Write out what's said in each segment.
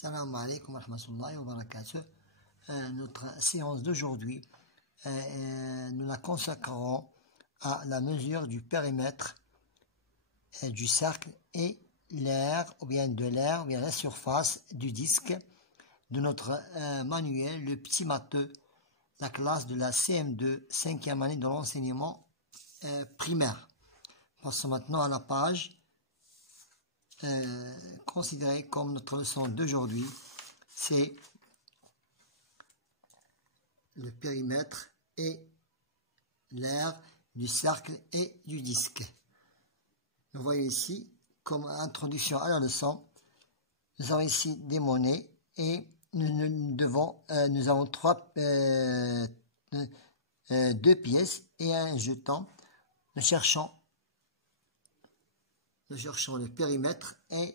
Salam alaikum wa rahmatullahi wa barakatuh. Notre séance d'aujourd'hui, nous la consacrerons à la mesure du périmètre du cercle et l'air, ou bien de l'air, ou bien la surface du disque de notre manuel, le petit matheux, la classe de la CM2, 5e année de l'enseignement primaire. Passons maintenant à la page considérée comme notre leçon d'aujourd'hui, c'est le périmètre et l'air du cercle et du disque. Vous voyez ici, comme introduction à la leçon, nous avons ici des monnaies et nous avons deux pièces et un jeton. Nous cherchons le périmètre et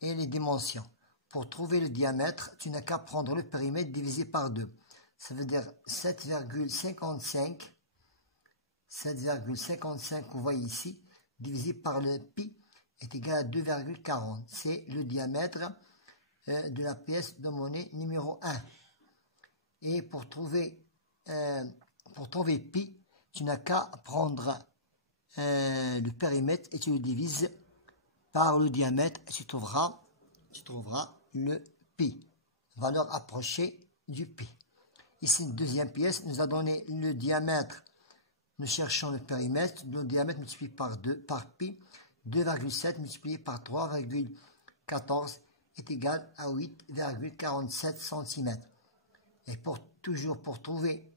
les dimensions. Pour trouver le diamètre, tu n'as qu'à prendre le périmètre divisé par 2. Ça veut dire 7,55. 7,55, vous voyez ici, divisé par le pi est égal à 2,40. C'est le diamètre de la pièce de monnaie numéro 1. Et pour trouver pi, tu n'as qu'à prendre le périmètre et tu le divises par le diamètre et tu trouveras le pi, valeur approchée du pi. Ici, une deuxième pièce nous a donné le diamètre. Nous cherchons le périmètre, le diamètre multiplié par 2 par pi, 2,7 multiplié par 3,14 est égal à 8,47 cm. Et pour trouver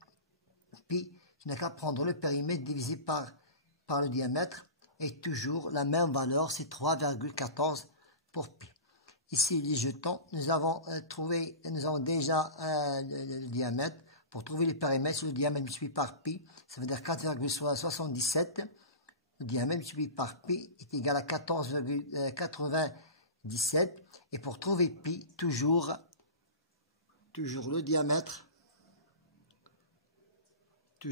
pi, tu n'as qu'à prendre le périmètre divisé par le diamètre et toujours la même valeur, c'est 3,14 pour pi. Ici, les jetons, nous avons déjà le diamètre. Pour trouver le périmètre, le diamètre multiplié par pi, ça veut dire 4,77. Le diamètre multiplié par pi est égal à 14,97. Et pour trouver pi, toujours le diamètre, c'est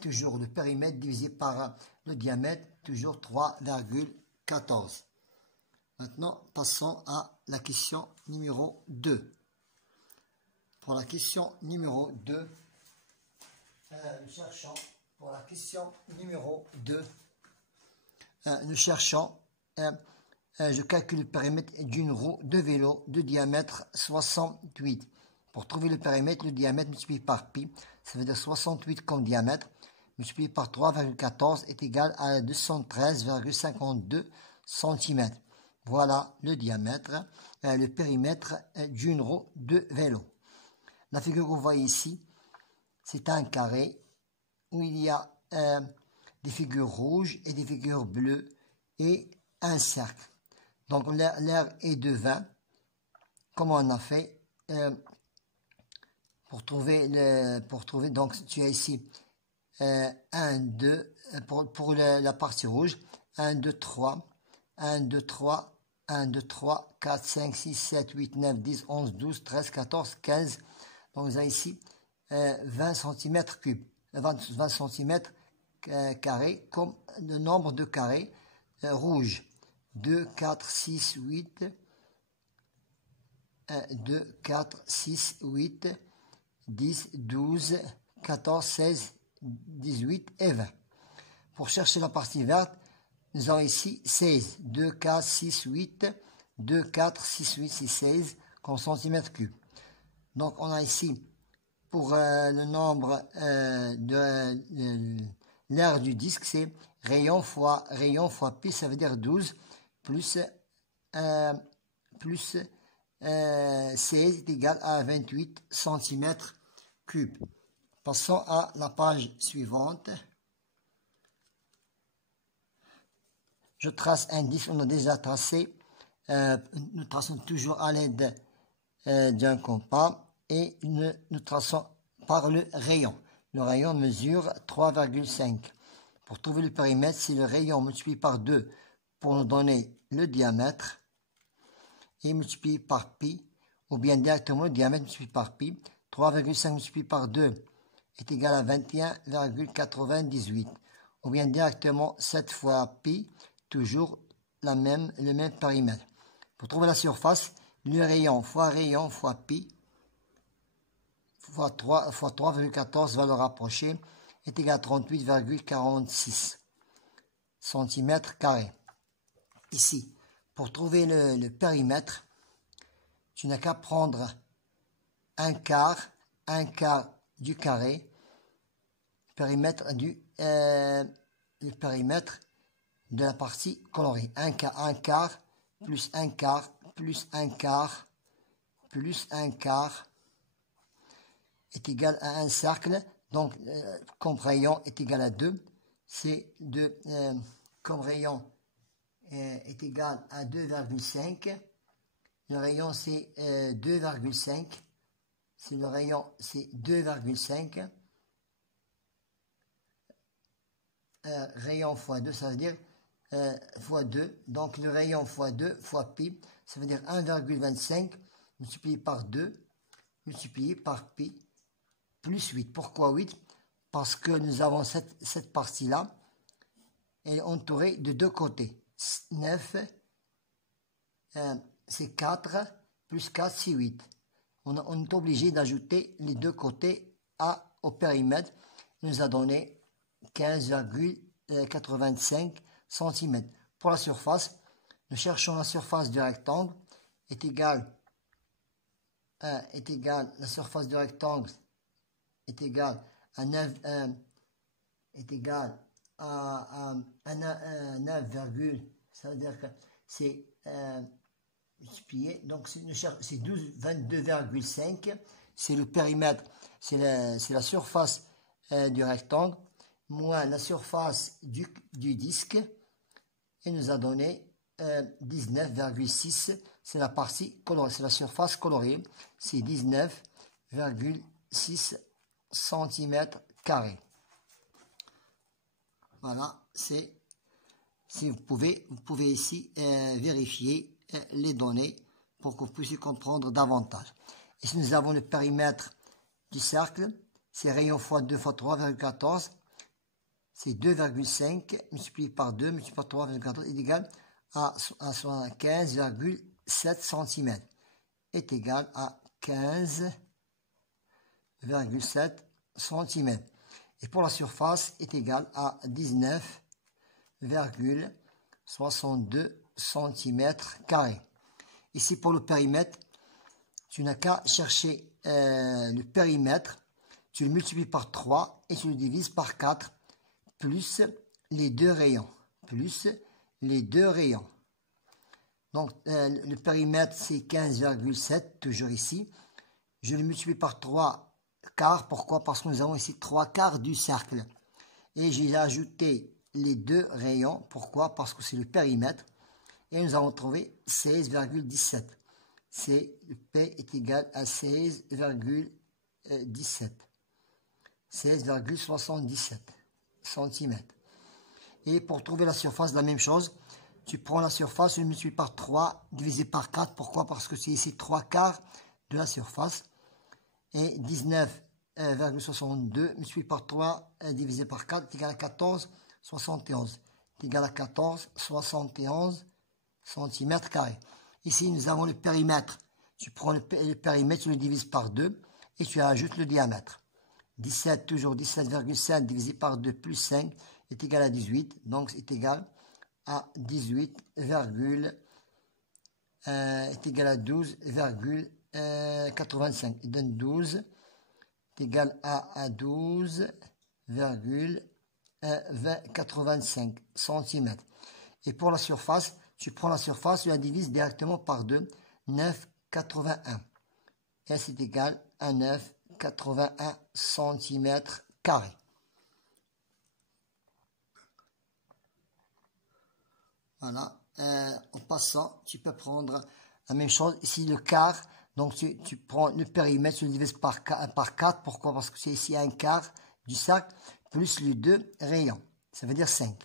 toujours le périmètre divisé par le diamètre, toujours 3,14. Maintenant, passons à la question numéro 2. Pour la question numéro 2, nous cherchons, je calcule le périmètre d'une roue de vélo de diamètre 68. Pour trouver le périmètre, le diamètre multiplié par pi, ça veut dire 68 comme diamètre, multiplié par 3,14 est égal à 213,52 cm. Voilà le diamètre, le périmètre d'une roue de vélo. La figure que vous voyez ici, c'est un carré où il y a des figures rouges et des figures bleues et un cercle. Donc l'air est de 20. Comment on a fait pour trouver, donc tu as ici 1, 2, pour la partie rouge, 1, 2, 3, 1, 2, 3, 1, 2, 3, 4, 5, 6, 7, 8, 9, 10, 11, 12, 13, 14, 15. Donc vous avez ici 20 cm3, 20 cm carrés comme le nombre de carrés rouges. 2, 4, 6, 8, 2, 4, 6, 8, 10, 12, 14, 16, 18 et 20. Pour chercher la partie verte, nous avons ici 16, 2, 4, 6, 8, 2, 4, 6, 8, 6, 16 comme centimètre cube. Donc on a ici, pour le nombre de l'aire du disque, c'est rayon fois pi, ça veut dire 12, plus 16 est égal à 28 cm3. Passons à la page suivante. Je trace un disque, on a déjà tracé. Nous traçons toujours à l'aide d'un compas et nous traçons par le rayon. Le rayon mesure 3,5. Pour trouver le périmètre, c'est le rayon multiplié par 2 pour nous donner le diamètre et multiplié par pi, ou bien directement le diamètre multiplié par pi. 3,5 multiplié par 2 est égal à 21,98. ou bien directement 7 fois pi, toujours le même périmètre. Pour trouver la surface, le rayon fois pi fois 3,14 valeur rapprochée est égal à 38,46 cm². Ici, pour trouver le périmètre, tu n'as qu'à prendre un quart du carré, périmètre le périmètre de la partie colorée. Un quart plus un quart plus un quart plus un quart est égal à un cercle. Donc, comme rayon est égal à 2. C'est comme rayon est égal à 2,5. Le rayon, c'est 2,5. Si le rayon, c'est 2,5. Rayon fois 2, ça veut dire fois 2. Donc, le rayon fois 2 fois pi, ça veut dire 1,25 multiplié par 2, multiplié par pi, plus 8. Pourquoi 8? Parce que nous avons cette partie-là, elle est entourée de deux côtés. 9, c'est 4, plus 4, c'est 8. On est obligé d'ajouter les deux côtés au périmètre. Il nous a donné 15,85 cm. Pour la surface, nous cherchons la surface du rectangle est égale la surface du rectangle est égale à 9 est égale à 9, ça veut dire que c'est multiplié, donc c'est 22,5, c'est le périmètre, c'est la surface du rectangle moins la surface du disque, et nous a donné 19,6, c'est la partie colorée, c'est la surface colorée, c'est 19,6 cm². Voilà, si vous pouvez ici vérifier les données pour que vous puissiez comprendre davantage. Et si nous avons le périmètre du cercle, c'est rayon fois 2 fois 3,14, c'est 2,5 multiplié par 2 multiplié par 3,14 est égal à 15,7 cm. Est égal à 15,7 cm. Et pour la surface est égal à 19,62 cm². Ici pour le périmètre, tu n'as qu'à chercher le périmètre, tu le multiplies par 3 et tu le divises par 4, plus les deux rayons, Donc le périmètre c'est 15,7, toujours ici. Je le multiplie par 3 quarts, pourquoi? Parce que nous avons ici 3 quarts du cercle. Et j'ai ajouté les deux rayons, pourquoi? Parce que c'est le périmètre. Et nous avons trouvé 16,17. C'est le P est égal à 16,17. 16,77 cm. Et pour trouver la surface, la même chose. Tu prends la surface, tu le multiplies par 3, divisé par 4. Pourquoi? Parce que c'est ici 3 quarts de la surface. Et 19,62 multiplié par 3 divisé par 4 est égal à 14,71. C'est égal à 14,71 cm². Ici, nous avons le périmètre. Tu prends le périmètre, tu le divises par 2 et tu ajoutes le diamètre. 17, toujours 17,5 divisé par 2 plus 5 est égal à 18. Donc, c'est égal à 18, est égal à 12,85. Il donne 12 est égal à 12,85 cm. Et pour la surface, tu prends la surface, tu la divises directement par 2, 9,81. Et c'est égal à 9,81 cm². Voilà. En passant, tu peux prendre la même chose. Ici, le quart. Donc, tu prends le périmètre, tu le divises par 4. Pourquoi? Parce que c'est ici un quart du cercle, plus les deux rayons. Ça veut dire 5.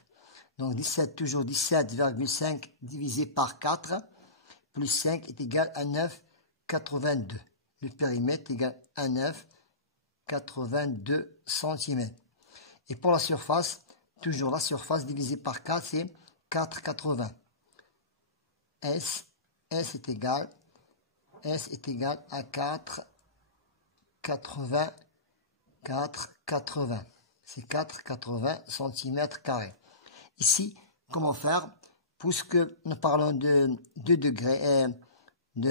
Donc, 17, toujours 17,5 divisé par 4, plus 5 est égal à 9,82. Le périmètre est égal à 9,82 cm. Et pour la surface, toujours la surface divisée par 4, c'est 4,80. S est égal à 4,80. 4,80. C'est 4,80 cm². Ici, comment faire? Puisque nous parlons de 2 degrés, de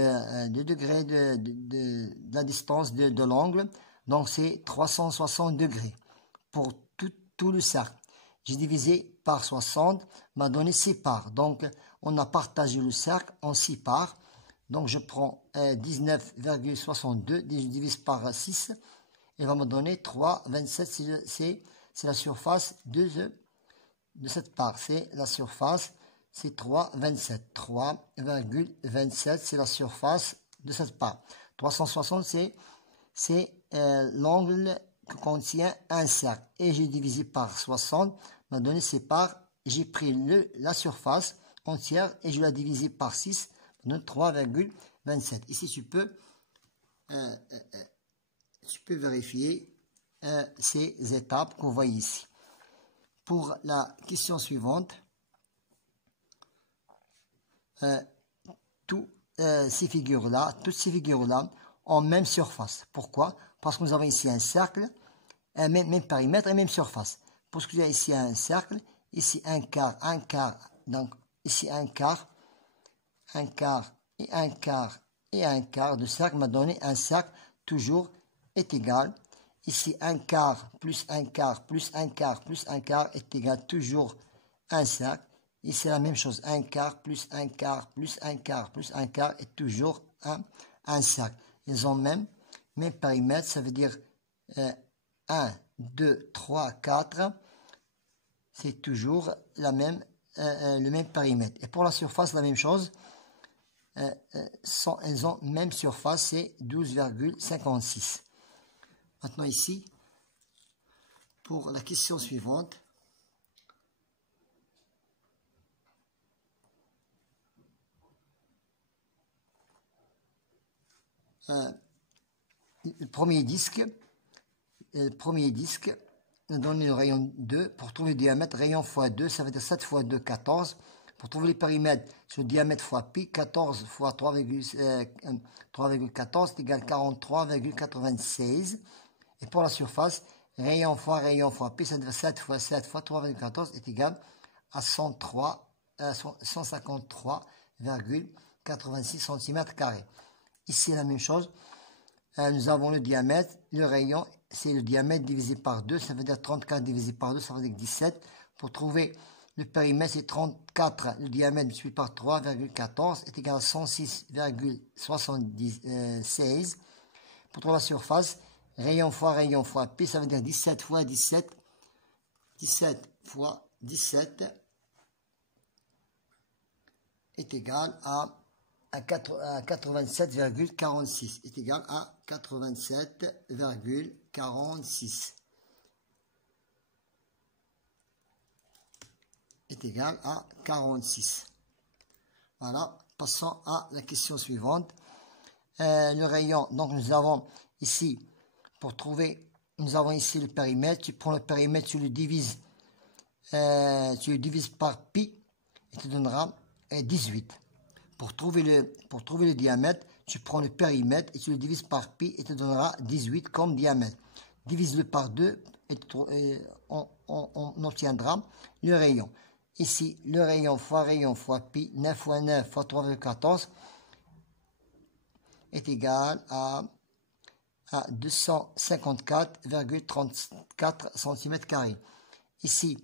la distance de l'angle, donc c'est 360 degrés pour tout le cercle. J'ai divisé par 60, m'a donné 6 parts. Donc, on a partagé le cercle en 6 parts. Donc, je prends 19,62, je divise par 6, et va me donner 3,27. C'est la surface de cette part. C'est la surface, c'est 3,27. 3,27, c'est la surface de cette part. 360, c'est l'angle que contient un cercle. Et j'ai divisé par 60, m'a donné ces parts. J'ai pris la surface entière et je l'ai divisé par 6, me donne 3,27. Ici, tu peux vérifier ces étapes qu'on voit ici. Pour la question suivante, toutes ces figures-là ont même surface. Pourquoi? Parce que nous avons ici un cercle, même périmètre et même surface. Parce qu'il y a ici un cercle, ici un quart, donc ici un quart et un quart et un quart de cercle m'a donné un cercle toujours est égal. Ici un quart plus un quart plus un quart plus un quart est égal toujours un cercle. Ici la même chose, un quart plus un quart plus un quart plus un quart est toujours un cercle. Ils ont même périmètre, ça veut dire 1, 2, 3, 4, c'est toujours le même périmètre. Et pour la surface, la même chose, elles ont même surface, c'est 12,56. Maintenant ici, pour la question suivante, le premier disque nous donne le rayon 2. Pour trouver le diamètre, rayon fois 2, ça veut dire 7 fois 2, 14. Pour trouver le périmètre, sur le diamètre fois pi, 14 fois 3,14 est égal à 43,96. Et pour la surface, rayon fois pi, ça veut dire 7 fois 7 fois 3,14 est égal à 153,86 cm². Ici, la même chose. Nous avons le diamètre, le rayon, c'est le diamètre divisé par 2, ça veut dire 34 divisé par 2, ça veut dire 17. Pour trouver le périmètre, c'est 34, le diamètre multiplié par 3,14 est égal à 106,76. Pour trouver la surface, rayon fois pi, ça veut dire 17 fois 17. 17 fois 17 est égal à 87,46 est égal à 87,46 est égal à 46. Voilà, passons à la question suivante. Le rayon, donc nous avons ici, pour trouver, nous avons ici le périmètre. Tu prends le périmètre, tu le divises par pi et tu donnera 18. Pour trouver le diamètre, tu prends le périmètre et tu le divises par pi et tu donnera 18 comme diamètre. Divise-le par 2 et on obtiendra le rayon. Ici, le rayon fois pi, 9 fois 9 fois 3,14 est égal à 254,34 cm². Ici,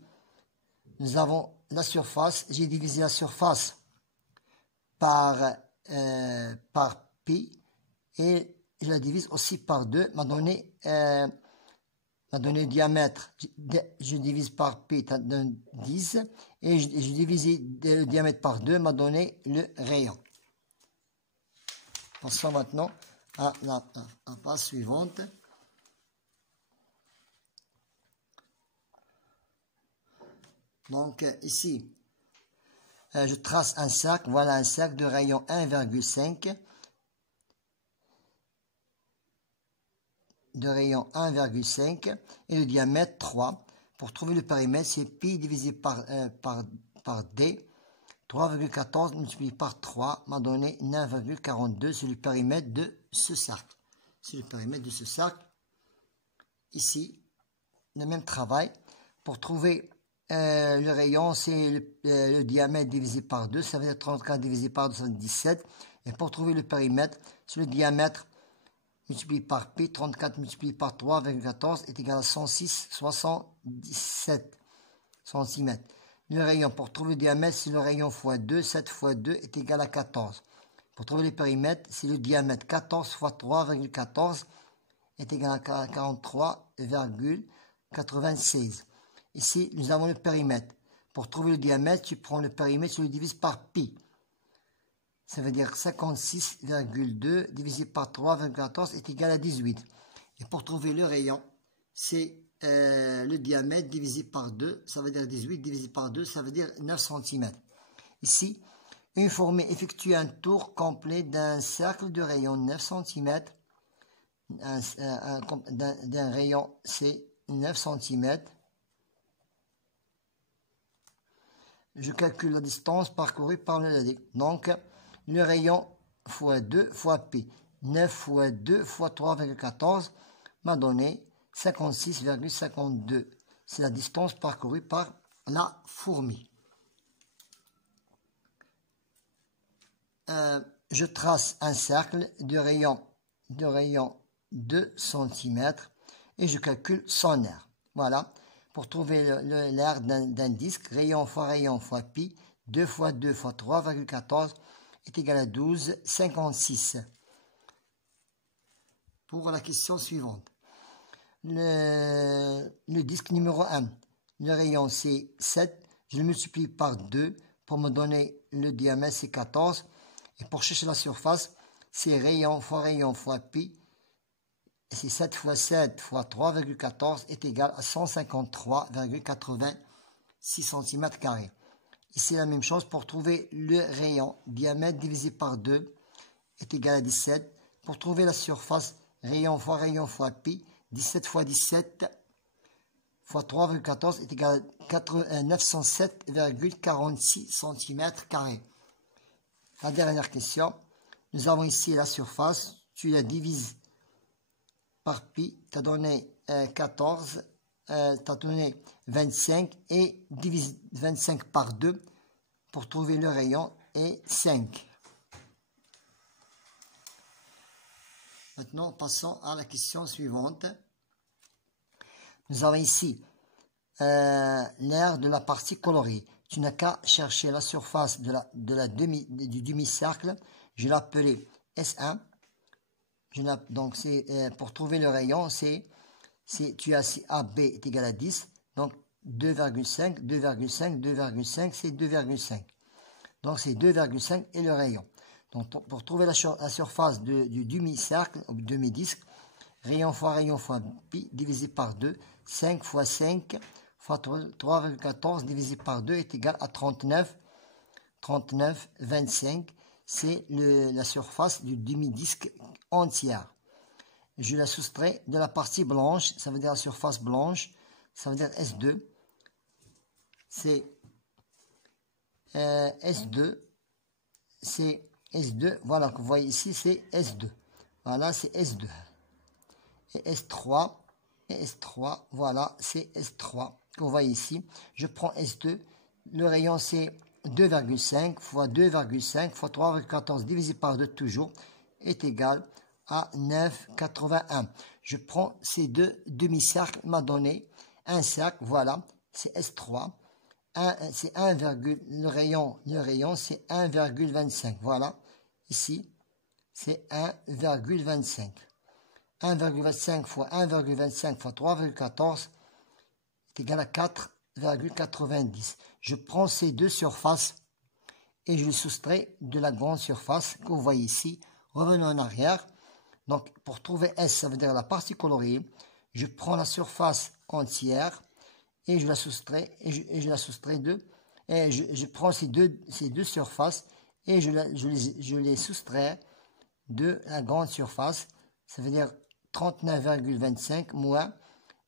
nous avons la surface. J'ai divisé la surface par pi et je la divise aussi par 2, m'a donné le diamètre. Je divise par pi, ça donne 10 et je divise le diamètre par 2, m'a donné le rayon. Passons maintenant à la page suivante. Donc ici, je trace un cercle, voilà un cercle de rayon 1,5 et le diamètre 3. Pour trouver le périmètre, c'est pi divisé par d. 3,14 multiplié par 3 m'a donné 9,42. C'est le périmètre de ce cercle. C'est le périmètre de ce cercle. Ici, le même travail. Pour trouver le rayon, c'est le diamètre divisé par 2. Ça veut dire 34 divisé par 2, ça veut dire 17. Et pour trouver le périmètre, c'est le diamètre multiplié par pi. 34 multiplié par 3,14 est égal à 106,77 cm. Le rayon, pour trouver le diamètre, c'est le rayon fois 2. 7 fois 2 est égal à 14. Pour trouver le périmètre, c'est le diamètre 14 fois 3,14 est égal à 43,96. Ici, nous avons le périmètre. Pour trouver le diamètre, tu prends le périmètre, tu le divises par pi. Ça veut dire 56,2 divisé par 3,14 est égal à 18. Et pour trouver le rayon, c'est le diamètre divisé par 2, ça veut dire 18 divisé par 2, ça veut dire 9 cm. Ici, une fourmi effectue un tour complet d'un cercle de rayon 9 cm. D'un rayon, c'est 9 cm. Je calcule la distance parcourue par le ladé. Donc, le rayon fois 2 fois pi. 9 fois 2 fois 3,14 m'a donné 56,52. C'est la distance parcourue par la fourmi. Je trace un cercle de rayon 2 cm et je calcule son aire. Voilà. Pour trouver l'aire d'un disque, rayon fois pi, 2 fois 2 fois 3,14 est égal à 12,56. Pour la question suivante. Le disque numéro 1, le rayon c'est 7, je le multiplie par 2 pour me donner le diamètre c'est 14. Et pour chercher la surface, c'est rayon fois pi. C'est 7 fois 7 fois 3,14 est égal à 153,86 cm². Ici, la même chose pour trouver le rayon. Diamètre divisé par 2 est égal à 17. Pour trouver la surface, rayon fois pi. 17 fois 17 fois 3,14 est égal à 907,46 cm². La dernière question. Nous avons ici la surface. Tu la divises par pi, tu as donné 14, tu as donné 25 et divise 25 par 2 pour trouver le rayon et 5. Maintenant, passons à la question suivante. Nous avons ici l'aire de la partie colorée. Tu n'as qu'à chercher la surface du demi-cercle. Je l'ai appelé S1. Donc, pour trouver le rayon, tu as si AB est égal à 10. Donc, 2,5, 2,5, 2,5, c'est 2,5. Donc, c'est 2,5 et le rayon. Donc, pour trouver la surface du demi-cercle, ou demi-disque, rayon fois pi divisé par 2, 5 fois 5 fois 3,14 divisé par 2 est égal à 39,25. C'est la surface du demi-disque entière. Je la soustrais de la partie blanche, ça veut dire la surface blanche, ça veut dire S2. C'est S2, c'est S2, voilà, que vous voyez ici, c'est S2. Voilà, c'est S2. Et S3, voilà, c'est S3, que vous voyez ici. Je prends S2, le rayon c'est 2,5 fois 2,5 fois 3,14 divisé par 2 toujours est égal à 9,81. Je prends ces deux demi-cercles, m'a donné un cercle, voilà, c'est S3. C'est 1, le rayon c'est 1,25. Voilà, ici, c'est 1,25. 1,25 fois 1,25 fois 3,14 est égal à 4,90. Je prends ces deux surfaces et je les soustrais de la grande surface que vous voyez ici. Revenons en arrière. Donc, pour trouver S, ça veut dire la partie colorée. Je prends la surface entière et je la soustrais je prends ces deux surfaces et je les soustrais de la grande surface. Ça veut dire 39,25 moins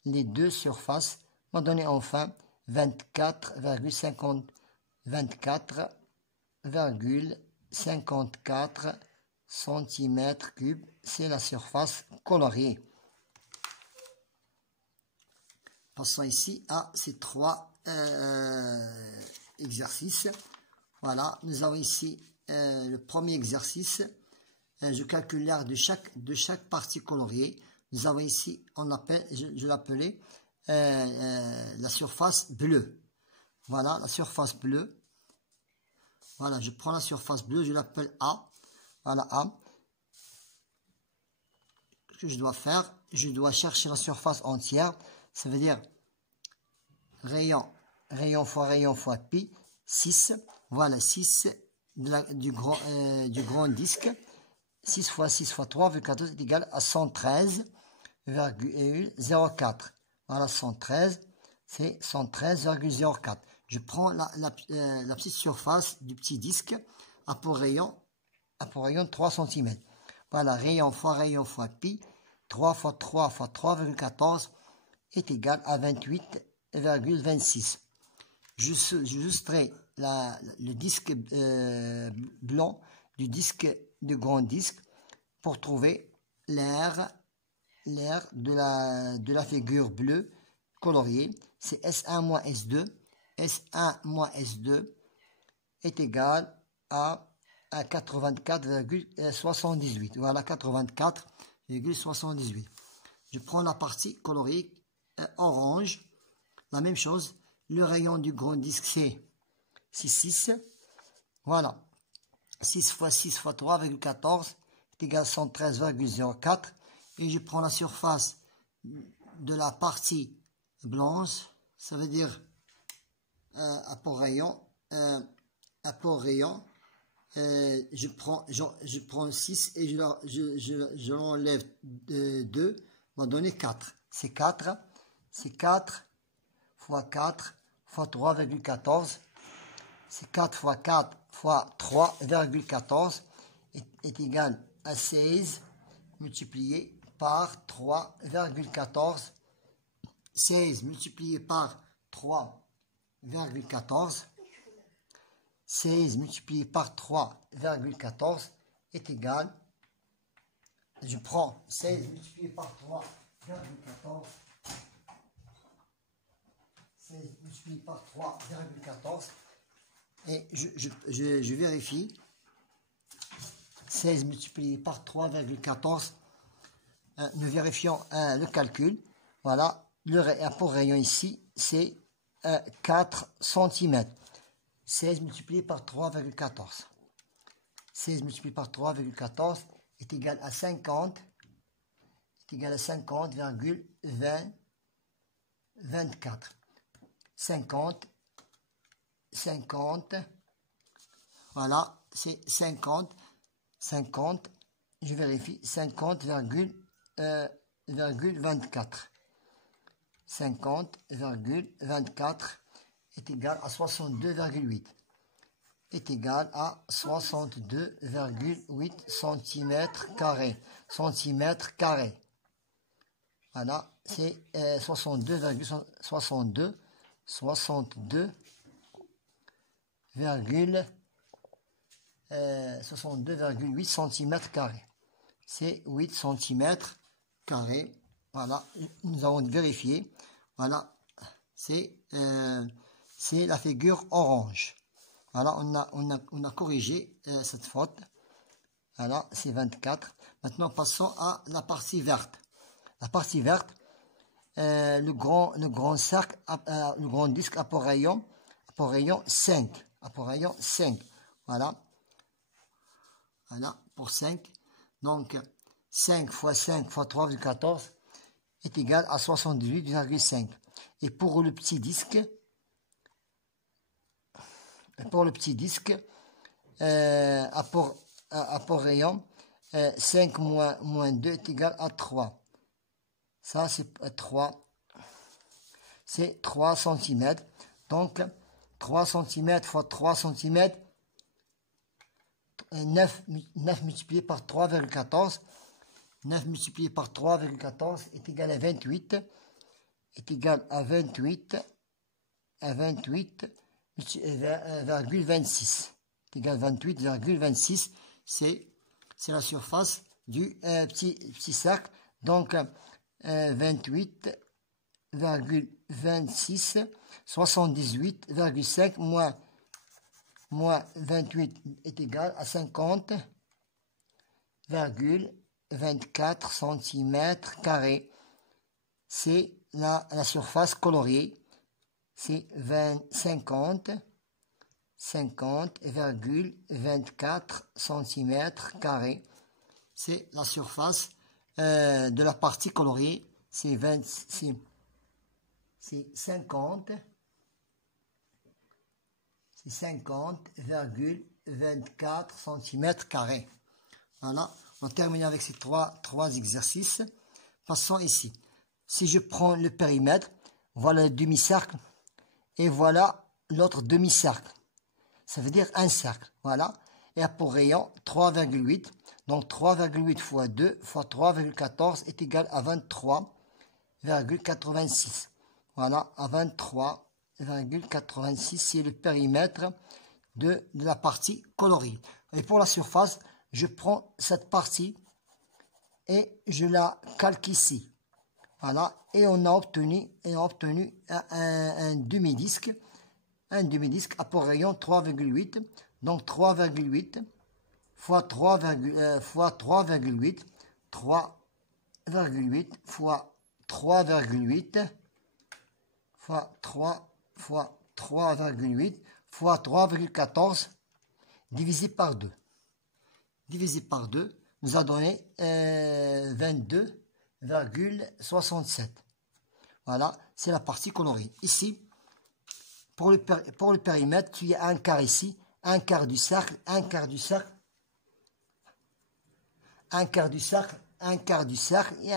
les deux surfaces m'a donné enfin 24,54 centimètres cubes. C'est la surface coloriée. Passons ici à ces trois exercices. Voilà, nous avons ici le premier exercice. Je calcule l'aire de chaque partie coloriée. Nous avons ici, je l'appelais la surface bleue. Voilà, la surface bleue. Voilà, je prends la surface bleue, je l'appelle A. Voilà, A. Ce que je dois faire, je dois chercher la surface entière. Ça veut dire rayon fois pi, 6. Voilà, 6 du grand disque. 6 fois 6 fois 3,14 est égal à 113,04. Voilà, 113, c'est 113,04. Je prends la petite surface du petit disque à pour rayon 3 cm. Voilà, rayon fois pi, 3 fois 3 fois 3,14 est égal à 28,26. Je soustrais le disque blanc du grand disque pour trouver l'aire de la figure bleue coloriée. C'est S1 moins S2. S1 moins S2 est égal à 84,78. Voilà, 84,78. Je prends la partie coloriée orange. La même chose. Le rayon du grand disque, c'est 6. Voilà. 6 fois 6 fois 3,14 est égal à 113,04. Et je prends la surface de la partie blanche. Ça veut dire apport rayon. Je prends 6 et je l'enlève 2. Va donner 4. C'est 4. C'est 4 fois 4 fois 3,14. C'est 4 fois 4 fois 3,14 est égal à 16 multiplié par 3,14. 16 multiplié par 3,14. 16 multiplié par 3,14 est égal. Je prends 16 multiplié par 3,14. 16 multiplié par 3,14. Et je vérifie. 16 multiplié par 3,14. Nous vérifions le calcul. Voilà, le rapport rayon ici, c'est 4 cm. 16 multiplié par 3,14. 16 multiplié par 3,14 est égal à 50. Est égal à 50,24. 50. Voilà, c'est 50. Je vérifie, 50,24. 50,24 est égal à 62,8. Est égal à 62,8 centimètres carrés. Voilà, c'est 62,8 cm carrés. C'est 8 cm carrés. Voilà, nous avons vérifié. Voilà, c'est la figure orange. Voilà, on a corrigé cette faute. Voilà, c'est 24. Maintenant, passons à la partie verte. La partie verte, le grand cercle, le grand disque apport rayon 5. Apport rayon 5. Voilà. Voilà, pour 5. Donc, 5 fois 5 fois 3,14 est égal à 78,5. Et pour le petit disque, apport rayon, 5 moins 2 est égal à 3. Ça, c'est 3. C'est 3 cm. Donc, 3 cm fois 3 cm, 9 multiplié par 3,14. 9 multiplié par 3,14 est égal à 28. est égal à 28,26. C'est égal à 28,26. C'est la surface du petit cercle. Donc, 28,26, 78,5 moins 28 est égal à 50,24 cm². C'est la surface coloriée. C'est 50,24 cm². C'est la surface de la partie coloriée. C'est 50,24 cm². Voilà, on termine avec ces trois exercices. Passons ici. Si je prends le périmètre, voilà le demi-cercle et voilà l'autre demi-cercle. Ça veut dire un cercle. Voilà. Et pour rayon 3,8. Donc 3,8 fois 2 fois 3,14 est égal à 23,86. Voilà, à 23,86, c'est le périmètre de la partie coloriée. Et pour la surface, je prends cette partie et je la calque ici. Voilà, et on a obtenu un demi-disque. Un demi-disque à pour rayon 3,8. Donc 3,8 fois 3,8 fois 3,8 fois 3,8 fois 3,8 fois 3,14 divisé par 2. Divisé par 2 nous a donné 22,67. Voilà, c'est la partie colorée. Ici, pour le périmètre, tu as un quart ici, un quart du cercle, un quart du cercle, un quart du cercle, un quart du cercle, et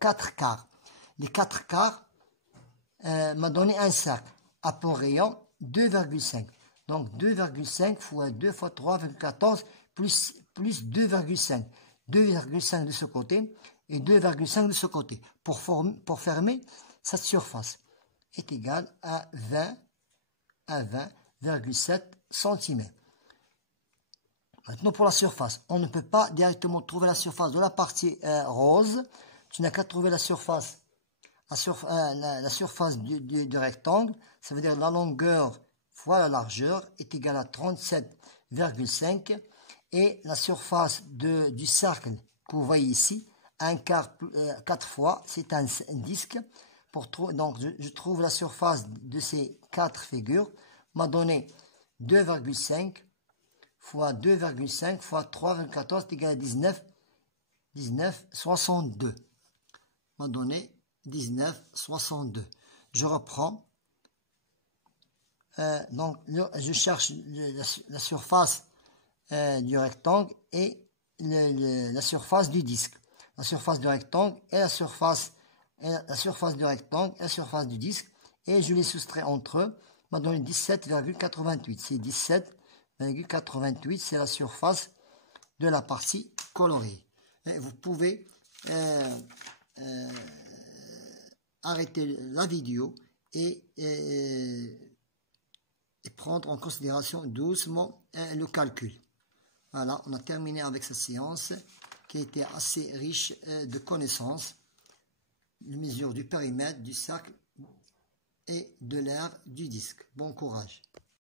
4 quarts. Les 4 quarts m'a donné un cercle à pour rayon 2,5. Donc 2,5 fois 2 fois 3,14 plus 2,5. 2,5 de ce côté et 2,5 de ce côté. Pour fermer cette surface est égal à 20,7 cm. Maintenant pour la surface, on ne peut pas directement trouver la surface de la partie rose. Tu n'as qu'à trouver la surface du rectangle. Ça veut dire la longueur fois la largeur est égale à 37,5 et la surface du cercle que vous voyez ici, un quart 4 fois, c'est un disque. Donc je trouve la surface de ces 4 figures, m'a donné 2,5 fois 2,5 fois 3,14 est égal à 19,62. M'a donné 19,62. Je reprends. Donc je cherche la surface du rectangle et la surface du disque. La surface du rectangle et la surface du rectangle et la surface du disque, et je les soustrais entre eux, m'a donné 17,88. C'est 17,88, c'est la surface de la partie colorée. Et vous pouvez arrêter la vidéo et prendre en considération doucement le calcul. Voilà, on a terminé avec cette séance qui a été assez riche de connaissances. Les mesures du périmètre, du cercle et de l'aire du disque. Bon courage.